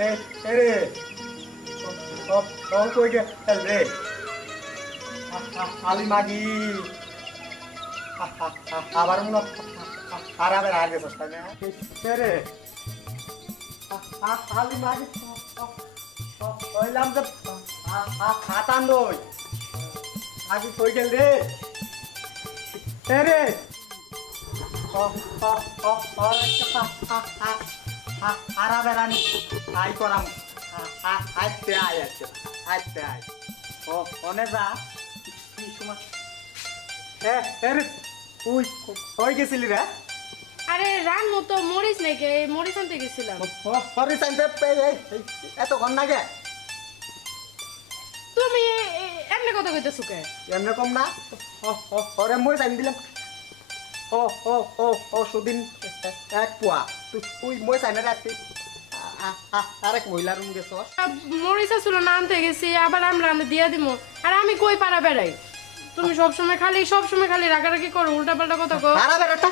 রে কই গেল রে আলি মাগি আবার মনে খারাপের আগে বসতাম রে আলি মাগি কইলাম যে খাতান দই আগে কই গেল রে রে খারাপের আনি আই করাম আইতে আয় আছে আইতে আয় ও অনে যা কি সময় রে তুই কই গেছিলি রে আরে রানু তো মরিস নাকি মরিস আনতে গেছিলাম মরিস আনতে এত ঘন লাগে তুমি এমনি কথা কইতেছো কে এমনি কম না ওরে মরিস আনি দিলাম সুদিন এক পোয়া তুই মরিস আনি রাখছি আরেক মহিলা রুম গেছ মরিস আসলো না আনতে গেছি আবার আমরা আনতে দিয়া দিব আর আমি কই পারা বেড়াই তুমি সবসময় খালি রাগারাগি করো উল্টা পাল্টা কথা কো পারা বেড়াটা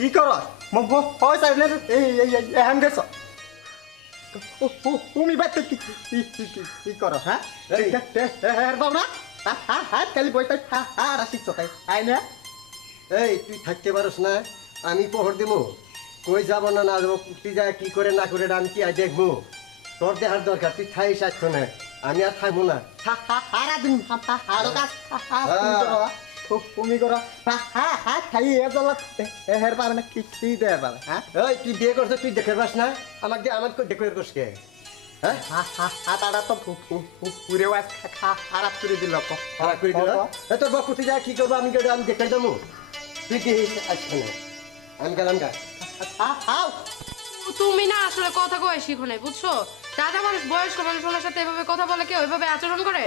ই করো পয়সা এখান গেছ তুমি বাচ্চা কি করো হ্যাঁ বাবু না হ্যাঁ খালি বইটা আর শিখছ তাই আই না এই তুই থাকতে পারস না আমি পহর দিব কই যাব না না যাবো তুই যায় কি করে না করে আমি কি দেখবো তোর দেখার দরকার তুই থাই সাক্ষ্য না আমি আর থাকবো না সারাদিন আরো কাজ তুমি করো খাই হের পারে না কি দেয় পারে হ্যাঁ এই তুই বিয়ে করছিস তুই দেখে পাস না আমাকে দেখে করস কে হ্যাঁ হাতাটা তো পুরেও খারাপ করে দিল খারাপ করে দিল তোর বাপু তুই যায় কি করবো আমি দেখে দেবো তুই কি আসছে না আমি গেলাম গা তুমি না আসলে কথা কই শিখো নাই বুঝছো দাদা মানুষ বয়স্ক মানুষ ওনার সাথে এভাবে কথা বলে কি ওইভাবে আচরণ করে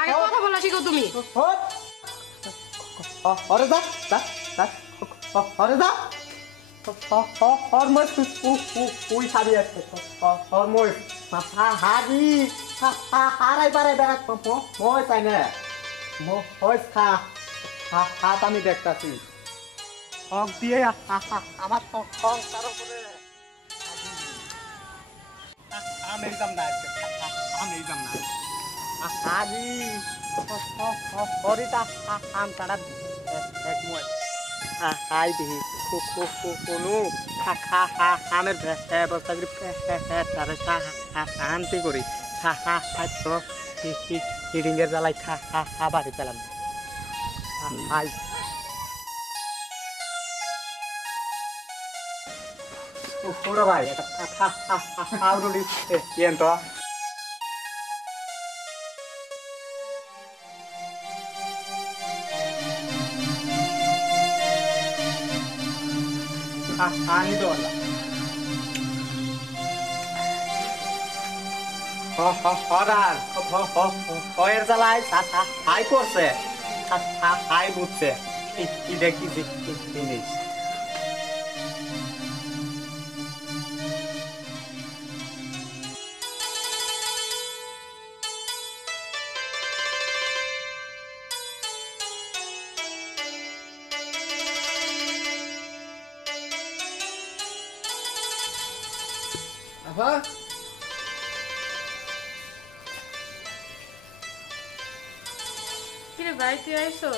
আগে কথা বলা শিখো তুমি অরে যা অরে যা হরময় তুই খাবি আসছে হরময় হাবি হারাই পারাই বেড়া মই চাই না মই হাত আমি দেখতাছি হক দিয়ে আমার সংসার উপরে আমি যাম না আমি যাম না হাবি হরিতা আম তারা এক মই হাই দিহি কোনো আমের ব্যবস্থা করি শান্তি করি হিডিংয়ের জ্বালাই বাড়ি পেলাম হাই ওরা ভাই এটা আউরুলি কেন তো ani dola হরার হয়ের জ্বালায় হাই করছে হাই বুঝছে কি দেখি জিনিস আফা কিরে ভাই তুই আইছো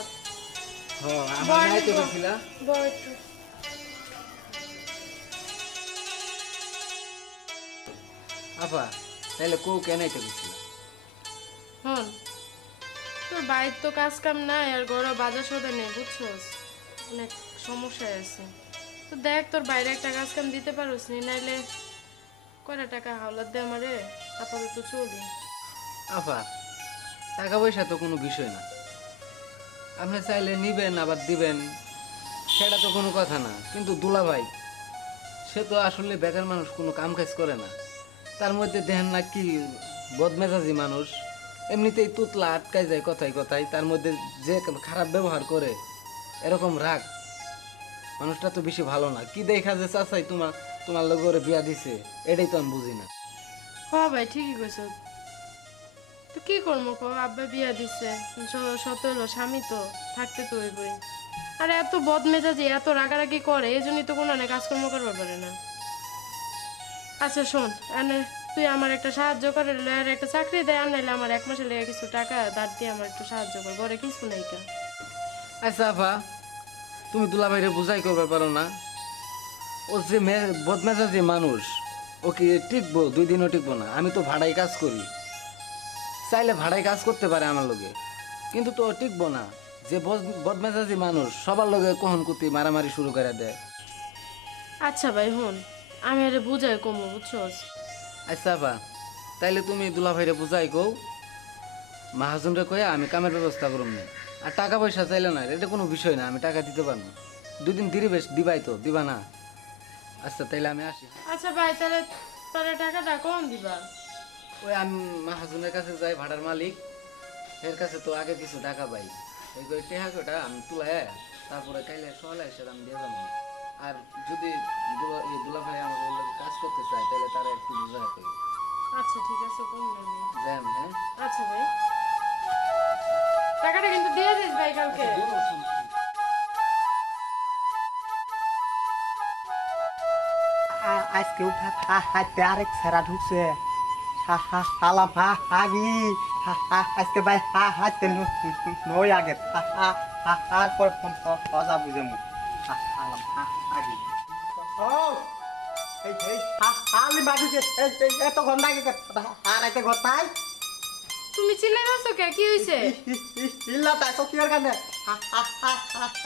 হ্যাঁ আমার নাই তো বলছিলা বল একটু আফা তাহলে কো কেন আইতে গেছিলা হন তোর বাইর তো কাজ কাম নাই আর ঘরে বাজার সদা নেই বুঝছস অনেক সমস্যায় আছে তো দেখ তোর বাইরে একটা কাজ কাম দিতে পারোস নি নাইলে কয়টা টাকা হাওলাত দে আমারে আপাতত চলি আফা টাকা পয়সা তো কোনো বিষয় না আপনি চাইলে নিবেন আবার দিবেন সেটা তো কোনো কথা না কিন্তু দুলা ভাই সে তো আসলে বেকার মানুষ কোনো কাম কাজ করে না তার মধ্যে দেখেন না কি বদমেজাজি মানুষ এমনিতেই তুতলা আটকায় যায় কথায় কথায় তার মধ্যে যে খারাপ ব্যবহার করে এরকম রাগ মানুষটা তো বেশি ভালো না কি দেখা যে চাচাই তোমার লোকের বিয়া দিছে এটাই তো আমি বুঝি না হ্যাঁ ভাই ঠিকই কইছ তো কি করবো কো আব্বা বিয়া দিছে সত হলো স্বামী তো থাকতে তো হইবই আর এত বদমেজাজি এত রাগারাগি করে এই জন্যই তো কোনো কাজকর্ম করবার পারে না আচ্ছা শোন এনে তুই আমার একটা সাহায্য করে আর একটা চাকরি দেয়, আর নাইলে আমার 1 মাসে লেগে কিছু টাকা ধার দিয়ে আমার একটু সাহায্য কর, ঘরে কিছু নাই কা। আচ্ছা আপা, তুমি দুলাভাইরে বুঝাই করবে পারো না? ও যে বদমেজাজি মানুষ, ও কি টিকবো? 2 দিনও টিকবো না। আমি তো ভাড়ায় কাজ করি, চাইলে ভাড়ায় কাজ করতে পারে আমার লগে, কিন্তু তো ও টিকবো না। যে বদমেজাজি মানুষ সবার লগে কখন কুতি মারামারি শুরু করে দেয়। আচ্ছা ভাই হুন, আমি আরে বুঝাই কমু, বুঝছস? আচ্ছা আপা, তাইলে তুমি দুলাভাইরে বুঝাই কও, মাহাজনরে কয়ে আমি কামের ব্যবস্থা করুম না। আর টাকা পয়সা চাইলে না, এটা কোনো বিষয় না, আমি টাকা দিতে পারবো। 2 দিন দেরি বেশ দিবাই তো, দিবা না? আচ্ছা তাইলে আমি আসি। আচ্ছা ভাই, তাহলে তাহলে টাকাটা কম দিবা? ওই আমি মাহাজনের কাছে যাই, ভাড়ার মালিক, এর কাছে তো আগে কিছু টাকা পাই, এই করে টেহাটা আমি তুলাই তারপরে কাইলে সকালে এসে আমি দিয়ে যাবো। আর যদি দুলাভাই আমার লগে কাজ করতে চায় তাহলে তারা একটু বুঝাই করি। আচ্ছা ঠিক আছে, কম নেই। জ্যাম, হ্যাঁ আচ্ছা ভাই, টাকাটা কিন্তু দিয়ে দিস ভাই কালকে। আজকেও হাতে আরেক ছেড়া ঢুকছে। হালাম হাগি আজকে ভাই হাতে নই আগে তারপর মজা বুঝে মু হালাম হাগি। ও এই হালি বাজু যে এত ঘন্টা আগে আর একটা ঘটাই তুমি চিল্লাই আছো কে? কি হইছে? ইল্লা তাই তো কি আর কানে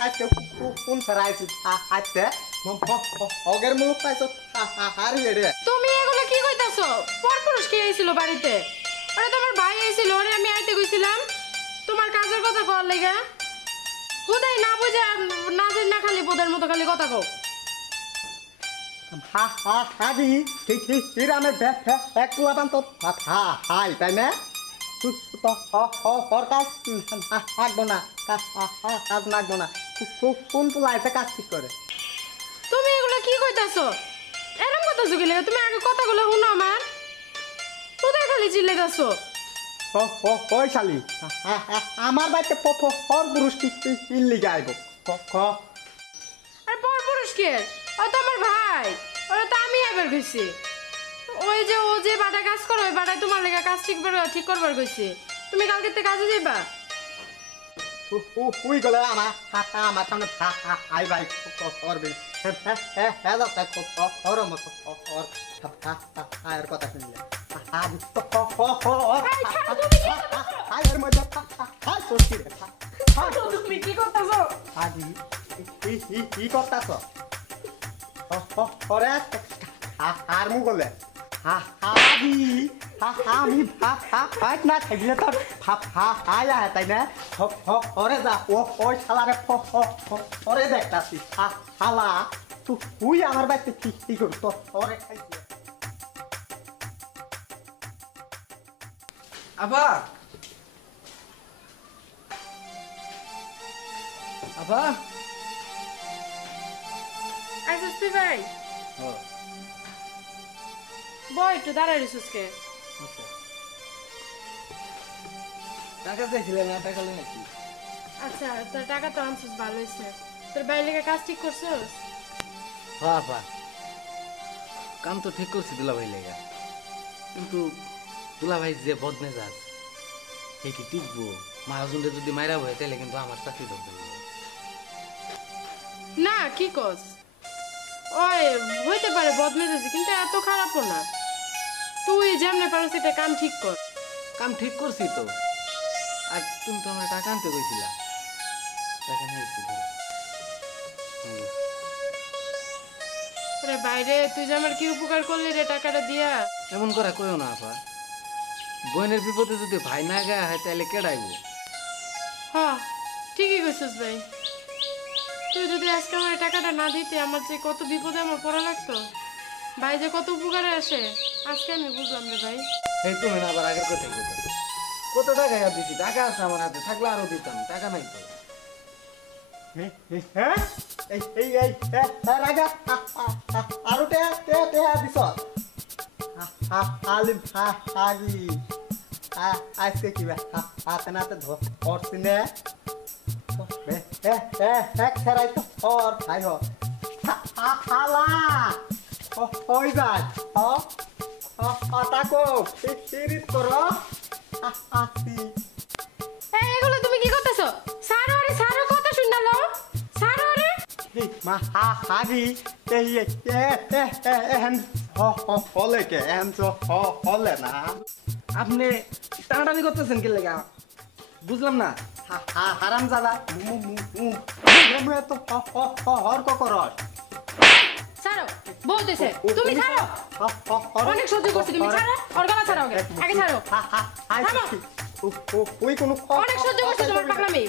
আজকে কোন ছেড়া আইছি হাতে অগের মুখ পাইছো হারিয়ে রে। তুমি এগুলো কি কইতাছো? পরপুরুষ কে আইছিল বাড়িতে? আরে তোমার ভাই আইছিল, আরে আমি আইতে কইছিলাম তোমার কাজের কথা কল লাগা। হুদাই না বুঝে না জানি না খালি বোদের মতো খালি কথা কও। হাজি ঠিক ঠিক আমি এক লাগান তো হাই তাই না? তুই তো হর কাজ থাকবো না, কাজ লাগবো না। কোন পুলাইতে কাজ ঠিক করে? তুমি এগুলো কি কইতাছো? এরকম কথা কি লাগে? তুমি আগে কথাগুলো শুনো আমার। হুদাই খালি চিল্লাইতাছো। ওই শালি আমার বাড়িতে হর পুরুষ ইল্লি গাইব। আরে পরপুরুষ কে? ও তো আমার ভাই, ওরা তো আমি এবার কইছি। ওই যে ও যে বাটা কাজ করে, ওই বাটায় তোমার লেগে কাজ ঠিক করবার কইছি। তুমি কালকে থেকে কাজে যাইবা? উই গেলে আমার সামনে আই ভাই করবে আয়ের কথা শুনলে আয়ের মধ্যে তুমি কি করতেছো? আজি কি করতেছ? আর মু গলে আমি ভাত না থাকলে তোর আয়া তাই না? ওরে যা ওই শালারে ওরে দেখতাছি শালা তুই আমার বাড়িতে কি করছ? ওরে খাইছি আপা, আপা আইসস তুই ভাই? বই একটু দাঁড়াই রিসুস কে? টাকা চাইছিলেন না? টাকা নেই নাকি? আচ্ছা তোর টাকা তো আনছিস, ভালো হয়েছে। তোর বাইরে লেগে কাজ ঠিক করছিস? হ্যাঁ আপা, কাম তো ঠিক করছি দুলাভাই লেগা, কিন্তু দুলাভাই যে বদমেজাজ, সে কি টিকবো? মাহাজনটা যদি মাইরা বয়ে তাহলে কিন্তু আমার চাকরি ধরবে না। কি কস? ওই হইতে পারে বদমেজাজি, কিন্তু এত খারাপও না। তুই যেমনে পারছিস এটা কাম ঠিক কর। কাম ঠিক করছি তো। আর তুমি তো আমার টাকা আনতে কইছিলা, টাকা নিয়েছি ধরো। আরে বাইরে তুই যে আমার কি উপকার করলি রে টাকাটা দিয়া? এমন করে কইও না আপা, বোনের বিপদে যদি ভাই না গায়ে হয় তাহলে কেডাইবো? হ্যাঁ ঠিকই কইছিস ভাই। তুই যদি আজকে আমার টাকাটা না দিতে, আমার যে কত বিপদে আমার পড়া লাগতো। ভাই যে কত উপকারে আসে আজকে আমি বুঝলাম রে ভাই। এই তুমি না আবার আগের কথা কইতে, কত টাকা দিছি? টাকা আছে আমার হাতে, থাকলে আরো দিতাম, টাকা নাই তো। রাজা আরো দিস আজকে কি হাতে নাতে ধরছি নে এক ছাড়াই তো হর খাই হলা হই যাই তাকো সিরিজ করো আসি এই এগুলো তুমি কি করতেছো? সারো আরে সারো, কথা শুনালো সারো আরে। মা হাজি এই এহেন হলে কে এহেন তো হলে না আপনি টানাটানি করতেছেন কি লেগা বুঝলাম না। হারাম জাদা তো হরক করস সারো বলতেছে তুমি সারো, অনেক সহ্য করছি তুমি ছাড়ো, ওর গলা ছাড়ো আগে, আগে ছাড়ো। ওই কোনো অনেক সহ্য করছি তোমার পাগলামি।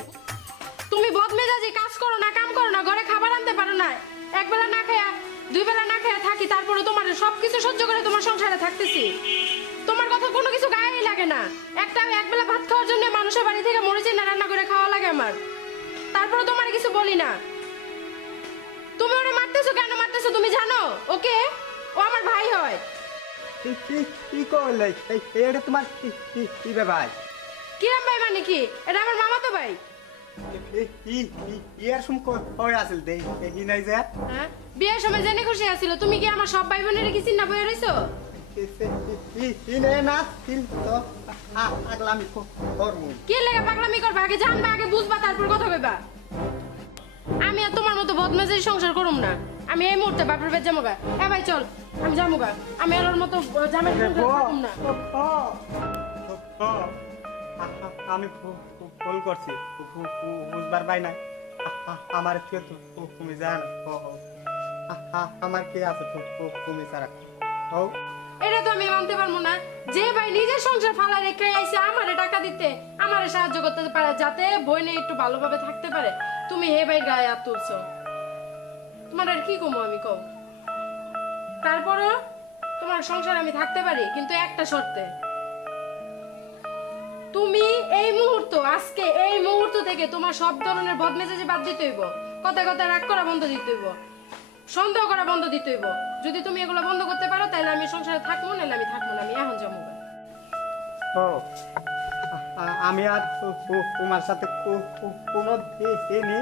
তুমি বদমেজাজি কাজ করো না, কাম করো না, ঘরে খাবার আনতে পারো না, একবেলা না খেয়ে দুই বেলা না খেয়ে থাকি, তারপরে তোমার সবকিছু সহ্য করে তোমার সংসারে থাকতেছি। তোমার কথা কোনো কিছু গায়েই লাগে না। একবেলা ভাত খাওয়ার জন্য মানুষের বাড়ি থেকে মরিচি না রান্না করে খাওয়া লাগে আমার, তারপরে তোমার কিছু বলি না। তুমি ওরে মারতেছো কেন মারতেছো তুমি জানো? ওকে, ও আমার ভাই হয়। কি করলে এটা তোমার কি রে ভাই? কিরাম ভাই মানে কি? এটা আমার মামাতো ভাই। ইয়ার সুম কই আছিল দেখি নাই যে হ্যাঁ, বিয়ের সময় জেনে খুশি আছিল। তুমি কি আমার সব ভাই বোনের কি চিন্তা বয়ে রইছো? ইনে না তিল তো আগলামি করমু কি লাগে পাগলামি করবা? আগে জানবা, আগে বুঝবা, তারপর কথা কইবা। আমি আর তোমার মতো বদমেজাজি সংসার করুম না। আমি এই মুহূর্তে বাপের বাড়ি যামুগা। এ ভাই চল, আমি যামুগা। আমি আর ওর মতো জামাই সংসার করুম না। আমি ভুল করছি বুঝবার পাই নাই আমার কি তুমি জান আমার কি আছে তুমি ছাড়া হও এটা তো আমি মানতে পারবো না। যে ভাই নিজের সংসার ফালা রেখে আইছে আমারে টাকা দিতে, আমারে সাহায্য করতে পারে যাতে বইনে একটু ভালোভাবে থাকতে পারে, তুমি হে ভাই গায়ে হাত তুলছো। তোমার আর কি কমো আমি কম। তারপরও তোমার সংসার আমি থাকতে পারি, কিন্তু একটা শর্তে। তুমি এই মুহূর্ত, আজকে এই মুহূর্ত থেকে তোমার সব ধরনের বদমেজাজি বাদ দিতে হইব। কথায় কথায় রাগ করা বন্ধ দিতে হইব, সন্দেহ করা বন্ধ দিতে হইব। যদি তুমি এগুলো বন্ধ করতে পারো তাহলে আমি সংসারে থাকবো, নাহলে আমি থাকবো না। আমি এখন যাবো। আমি আর তোমার সাথে কোনো দিনই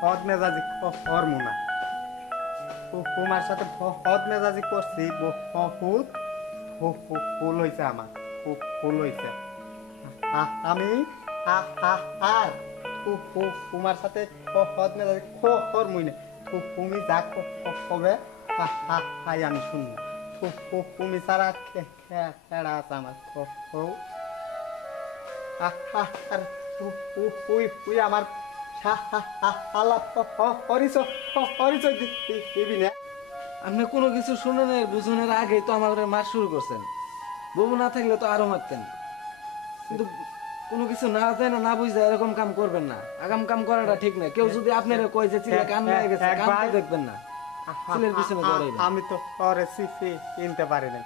হদ মেজাজি করবো না। তোমার সাথে হদ মেজাজি করছি বহুত ভুল হয়েছে, আমার ভুল হয়েছে। আমি আর তোমার সাথে হদ মেজাজি করবই না। তুমি যা হবে তাই আমি শুনবো। তুমি ছাড়া খেড়া আছে আমার তুই আমার পরিচয় দিবি না। আপনি কোনো কিছু শুনেন বুঝনের আগেই তো আমার মার শুরু করছেন। বউ না থাকলে তো আরো মারতেন। কিন্তু কোনো কিছু না যায় না বুঝে এরকম কাম করবেন না। আগাম কাম করাটা ঠিক না। কেউ যদি আপনার কয় যে চিলে কান হয়ে গেছে, কান তো দেখবেন না, চিলের পিছনে দৌড়াইবেন। আমি তো পরে চিনতে পারি নাই,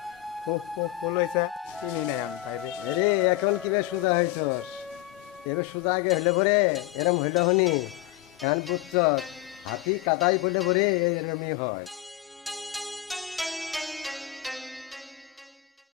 ভুল হয়েছে, চিনি নাই আমি ভাইরে। আরে এখন কিভাবে সোজা হয়েছস? এবার সোজা আগে হইলে পরে এরম হইলে হনি এখন বুঝছ হাতি কাদাই পড়লে পরে এরমই হয়।